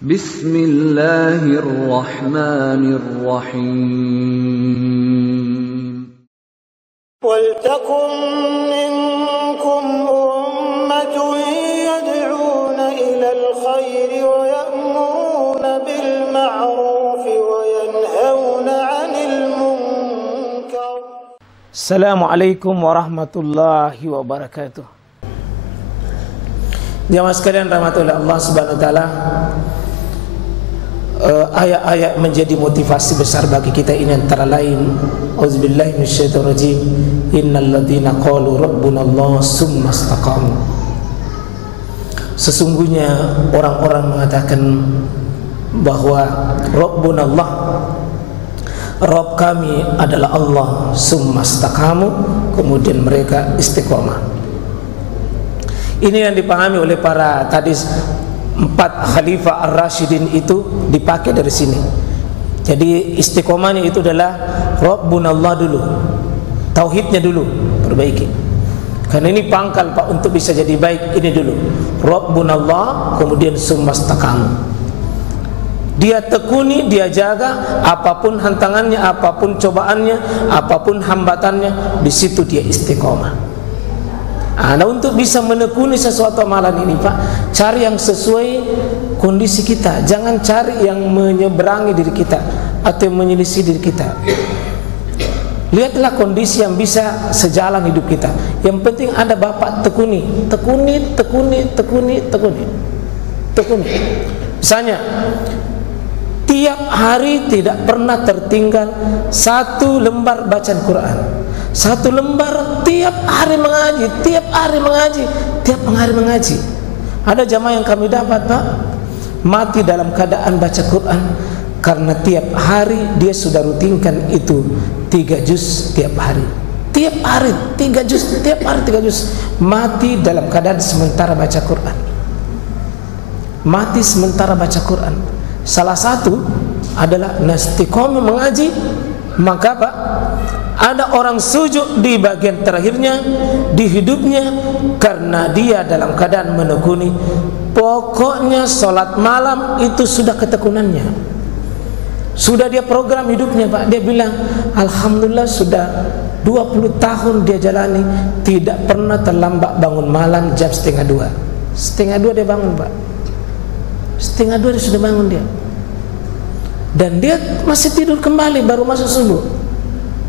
Bismillahirrahmanirrahim. Waltakum minkum ummatun yad'una ilal khairi wa ya'muruna bil ma'ruf wa yanhauna 'anil munkar. Assalamualaikum warahmatullahi wabarakatuh. Jamaah sekalian rahmatullah Allah subhanahu wa ta'ala, ayat-ayat menjadi motivasi besar bagi kita ini antara lain auzubillahi minasyaitonirrajim innal ladzina qalu rabbunallah tsumma istaqamu. Sesungguhnya orang-orang mengatakan bahwa rabbunallah, Rabb kami adalah Allah, tsumma istaqamu, kemudian mereka istiqomah. Ini yang dipahami oleh para tadi 4 khalifah ar-rasyidin itu dipakai dari sini. Jadi istiqomahnya itu adalah Rabbunallah dulu, tauhidnya dulu perbaiki. Karena ini pangkal Pak untuk bisa jadi baik, ini dulu Rabbunallah, kemudian sumastaqamu. Dia tekuni, dia jaga apapun hantangannya, apapun cobaannya, apapun hambatannya, di situ dia istiqomah. Nah, untuk bisa menekuni sesuatu amalan ini Pak, cari yang sesuai kondisi kita. Jangan cari yang menyeberangi diri kita atau menyelisih diri kita. Lihatlah kondisi yang bisa sejalan hidup kita. Yang penting ada Bapak tekuni. Misalnya, tiap hari tidak pernah tertinggal 1 lembar bacaan Quran. 1 lembar tiap hari mengaji, tiap hari mengaji. Ada jamaah yang kami dapat Pak, mati dalam keadaan baca Quran karena tiap hari dia sudah rutinkan itu 3 juz tiap hari. Tiap hari 3 juz, tiap hari 3 juz. Mati dalam keadaan sementara baca Quran. Mati sementara baca Quran. Salah satu adalah istiqomah mengaji. Maka Pak, ada orang sujud di bagian terakhirnya di hidupnya karena dia dalam keadaan menekuni. Pokoknya sholat malam itu sudah ketekunannya, sudah dia program hidupnya Pak. Dia bilang alhamdulillah sudah 20 tahun dia jalani, tidak pernah terlambat bangun malam jam 1:30. 1:30 dia bangun Pak, 1:30 dia sudah bangun dia. Dan dia masih tidur kembali baru masuk subuh.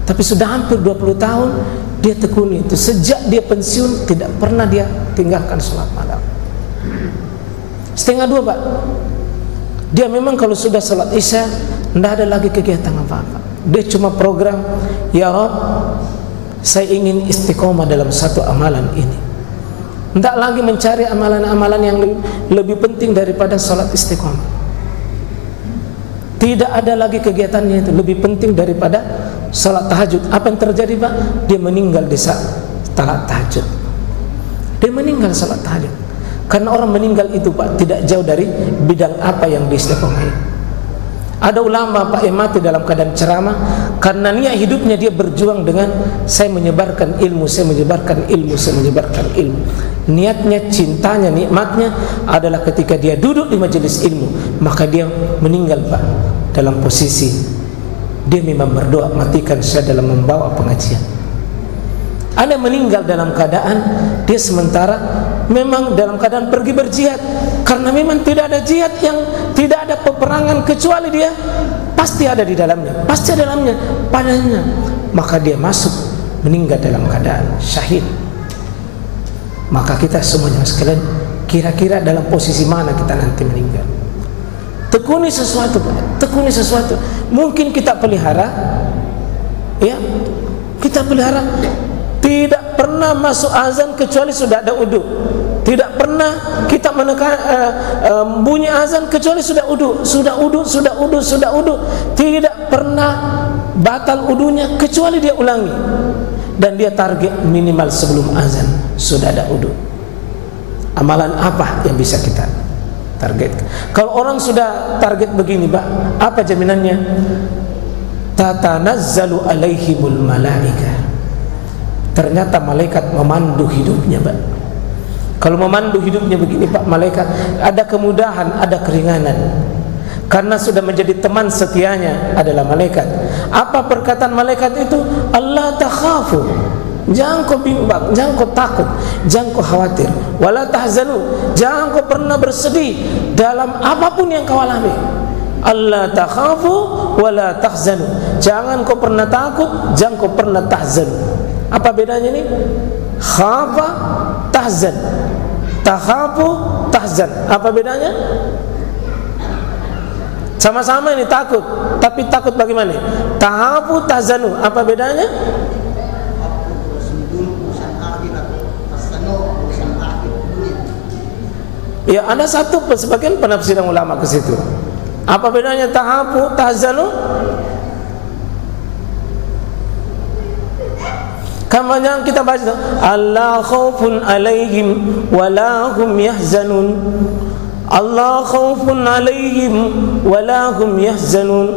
Tapi sudah hampir 20 tahun dia tekuni itu. Sejak dia pensiun tidak pernah dia tinggalkan sholat malam. 1:30 Pak. Dia memang kalau sudah sholat isya tidak ada lagi kegiatan apa-apa. Dia cuma program, ya Rabb, saya ingin istiqomah dalam satu amalan ini. Tidak lagi mencari amalan-amalan yang lebih penting daripada sholat istiqomah. Tidak ada lagi kegiatannya itu lebih penting daripada salat tahajud. Apa yang terjadi Pak? Dia meninggal di saat salat tahajud. Dia meninggal salat tahajud. Karena orang meninggal itu Pak tidak jauh dari bidang apa yang diistiqomahi. Ada ulama Pak yang mati dalam keadaan ceramah karena niat hidupnya dia berjuang dengan saya menyebarkan ilmu, saya menyebarkan ilmu, saya menyebarkan ilmu. Niatnya, cintanya, nikmatnya adalah ketika dia duduk di majelis ilmu, maka dia meninggal Pak dalam posisi dia memang berdoa, matikan saya dalam membawa pengajian. Ada meninggal dalam keadaan dia sementara memang dalam keadaan pergi berjihad, karena memang tidak ada jihad yang tidak ada peperangan kecuali dia pasti ada di dalamnya, pasti ada dalamnya padanya. Maka dia masuk meninggal dalam keadaan syahid. Maka kita semuanya sekalian, kira-kira dalam posisi mana kita nanti meninggal? Tekuni sesuatu Pak, tekuni sesuatu. Mungkin kita pelihara, ya, kita pelihara. Tidak pernah masuk azan kecuali sudah ada wudu. Tidak pernah kita menekan bunyi azan kecuali sudah wudu, sudah wudu. Tidak pernah batal wudunya kecuali dia ulangi. Dan dia target minimal sebelum azan sudah ada wudu. Amalan apa yang bisa kita target? Kalau orang sudah target begini Pak, apa jaminannya? Tatanazzalu alaihimul malaikah. Ternyata malaikat memandu hidupnya Pak. Kalau memandu hidupnya begini Pak, malaikat ada kemudahan, ada keringanan. Karena sudah menjadi teman setianya adalah malaikat. Apa perkataan malaikat itu? Allah takhafu. Jangan kau bimbang, jangan kau takut, jangan kau khawatir. Wala tahzanu, jangan kau pernah bersedih dalam apapun yang kau alami. Allah takhafu wala tahzanu. Jangan kau pernah takut, jangan kau pernah tahzan. Apa bedanya ini? Khafa, tahzan. Takhafu, tahzan. Apa bedanya? Sama-sama ini takut, tapi takut bagaimana? Takhafu, tahzanu. Apa bedanya? Ya, ada satu sebagian penafsiran ulama ke situ. Apa bedanya takhafu, tahzanu? Kama yang kita baca, Allah khaufun alaihim wala hum yahzanun. Allah khaufun alaihim wala hum yahzanun.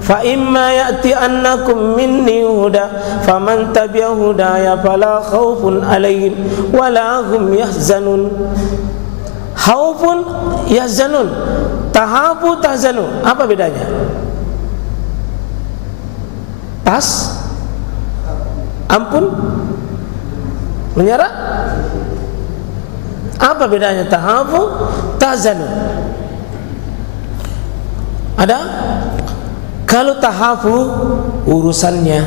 Fa imma ya'ti'annakum minni huda faman tabi'a hudaya fala khaufun alaihim wala hum yahzanun. Khaufun yahzanun, tahafu tahzanun. Apa bedanya? Ampun, menyerah. Apa bedanya tahafu, tahzanu? Ada? Kalau tahafu urusannya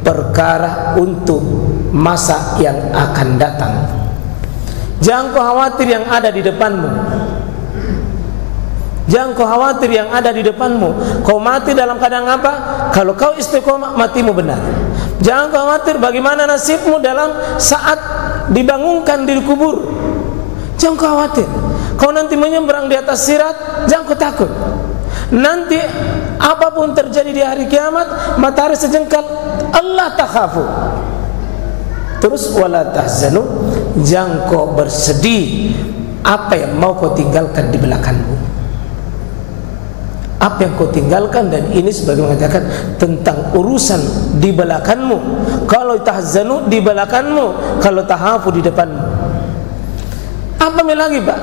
perkara untuk masa yang akan datang. Jangan kau khawatir yang ada di depanmu. Jangan kau khawatir yang ada di depanmu. Kau mati dalam keadaan apa? Kalau kau istiqomah, matimu benar. Jangan kau khawatir bagaimana nasibmu dalam saat dibangunkan di kubur. Jangan kau khawatir. Kau nanti menyeberang di atas sirat, jangan kau takut. Nanti apapun terjadi di hari kiamat, matahari sejengkal, Allah takhafu. Terus wala tahzanu, jangan kau bersedih apa yang mau kau tinggalkan di belakangmu. Apa yang kau tinggalkan, dan ini sebagai mengatakan tentang urusan di belakangmu. Kalau tahzanu di belakangmu, kalau tahafu di depanmu. Apa lagi Pak?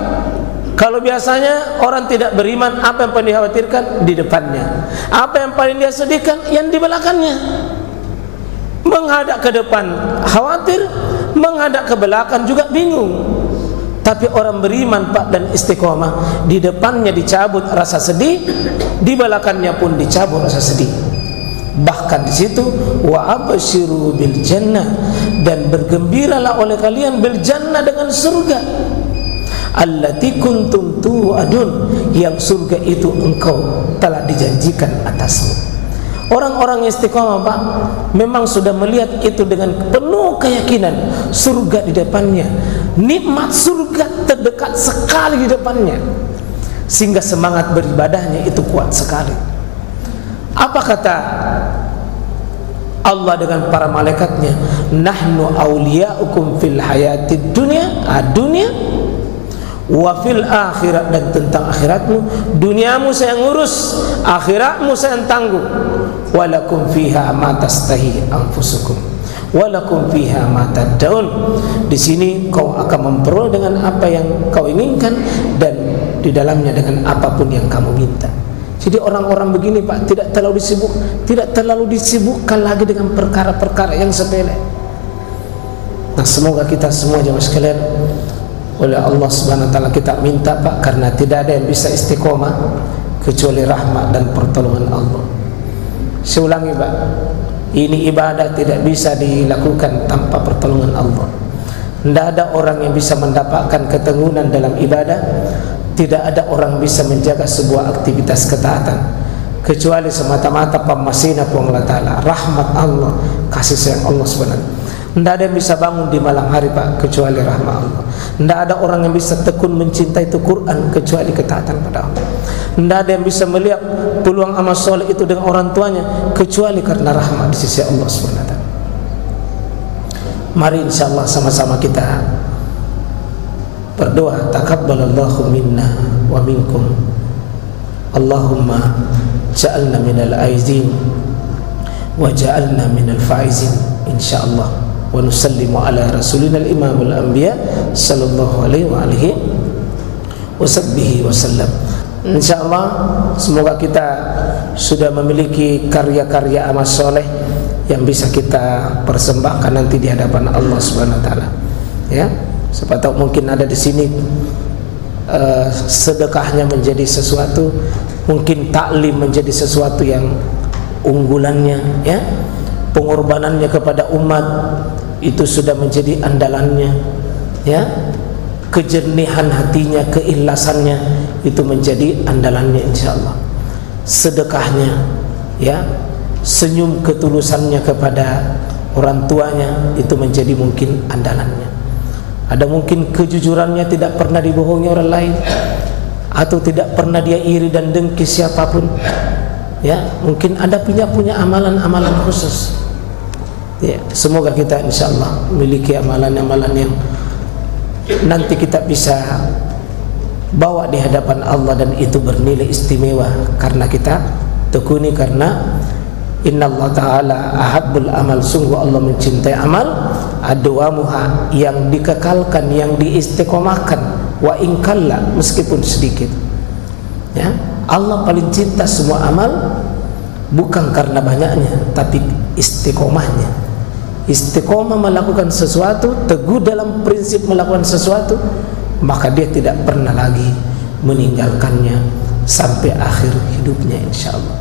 Kalau biasanya orang tidak beriman, apa yang paling dikhawatirkan? Di depannya. Apa yang paling dia sedihkan? Yang di belakangnya. Menghadap ke depan khawatir, menghadap ke belakang juga bingung. Tapi orang beriman Pak dan istiqomah, di depannya dicabut rasa sedih, di belakangnya pun dicabut rasa sedih. Bahkan di situ wa absyiru bil jannah, dan bergembiralah oleh kalian bil jannah dengan surga. Allati kuntum tu'adun, yang surga itu engkau telah dijanjikan atasmu. Orang-orang istiqomah Pak memang sudah melihat itu dengan penuh keyakinan. Surga di depannya, nikmat surga terdekat sekali di depannya, sehingga semangat beribadahnya itu kuat sekali. Apa kata Allah dengan para malaikatnya? Nahnu awliya'ukum fil hayatid dunya, dunia, wa fil akhirat, dan tentang akhiratmu. Duniamu saya ngurus, akhiratmu saya tanggung. Walakum fiha ma tastahi anfusukum walakum fiha ma tad'un. Di sini kau akan memperoleh dengan apa yang kau inginkan, dan di dalamnya dengan apapun yang kamu minta. Jadi orang-orang begini Pak tidak terlalu disibukkan lagi dengan perkara-perkara yang sepele. Nah, semoga kita semua jemaah sekalian, oleh Allah Subhanahu wa taala kita minta Pak, karena tidak ada yang bisa istiqomah kecuali rahmat dan pertolongan Allah. Saya ulangi Pak, ini ibadah tidak bisa dilakukan tanpa pertolongan Allah. Tidak ada orang yang bisa mendapatkan keteguhan dalam ibadah. Tidak ada orang bisa menjaga sebuah aktivitas ketaatan kecuali semata-mata pemasina Allah Ta'ala, rahmat Allah, kasih sayang Allah Subhanahu. Tidak ada yang bisa bangun di malam hari Pak kecuali rahmat Allah. Tidak ada orang yang bisa tekun mencintai itu Quran kecuali ketaatan pada Allah. Tidak ada yang bisa melihat peluang amal soleh itu dengan orang tuanya kecuali karena rahmat di sisi Allah SWT. Mari insyaAllah sama-sama kita berdoa. Taqabbalallahu minna wa minkum. Allahumma ja'alna minal aizin wa ja'alna minal faizin insyaallah. wa nusallimu ala rasulina al-imamul anbiya sallallahu alaihi wa alihi wasallam. Insyaallah semoga kita sudah memiliki karya-karya amal soleh yang bisa kita persembahkan nanti di hadapan Allah Subhanahu wa taala. Ya, siapa tahu mungkin ada di sini sedekahnya menjadi sesuatu, mungkin taklim menjadi sesuatu yang unggulannya, ya, pengorbanannya kepada umat itu sudah menjadi andalannya, ya, kejernihan hatinya, keikhlasannya itu menjadi andalannya insyaallah. Sedekahnya, ya, senyum ketulusannya kepada orang tuanya itu menjadi mungkin andalannya. Ada mungkin kejujurannya tidak pernah dibohongi orang lain, atau tidak pernah dia iri dan dengki siapapun. Ya, mungkin ada punya amalan-amalan khusus. Ya, semoga kita insyaallah memiliki amalan-amalan yang nanti kita bisa bawa di hadapan Allah dan itu bernilai istimewa karena kita tekuni, karena innallaha ta'ala ahabbul amal, sungguh Allah mencintai amal adwamuha, yang dikekalkan, yang diistiqomahkan, wa in kalla, meskipun sedikit. Ya, Allah paling cinta semua amal bukan karena banyaknya, tapi istiqomahnya. Istiqomah melakukan sesuatu, teguh dalam prinsip melakukan sesuatu, maka dia tidak pernah lagi meninggalkannya sampai akhir hidupnya insyaallah.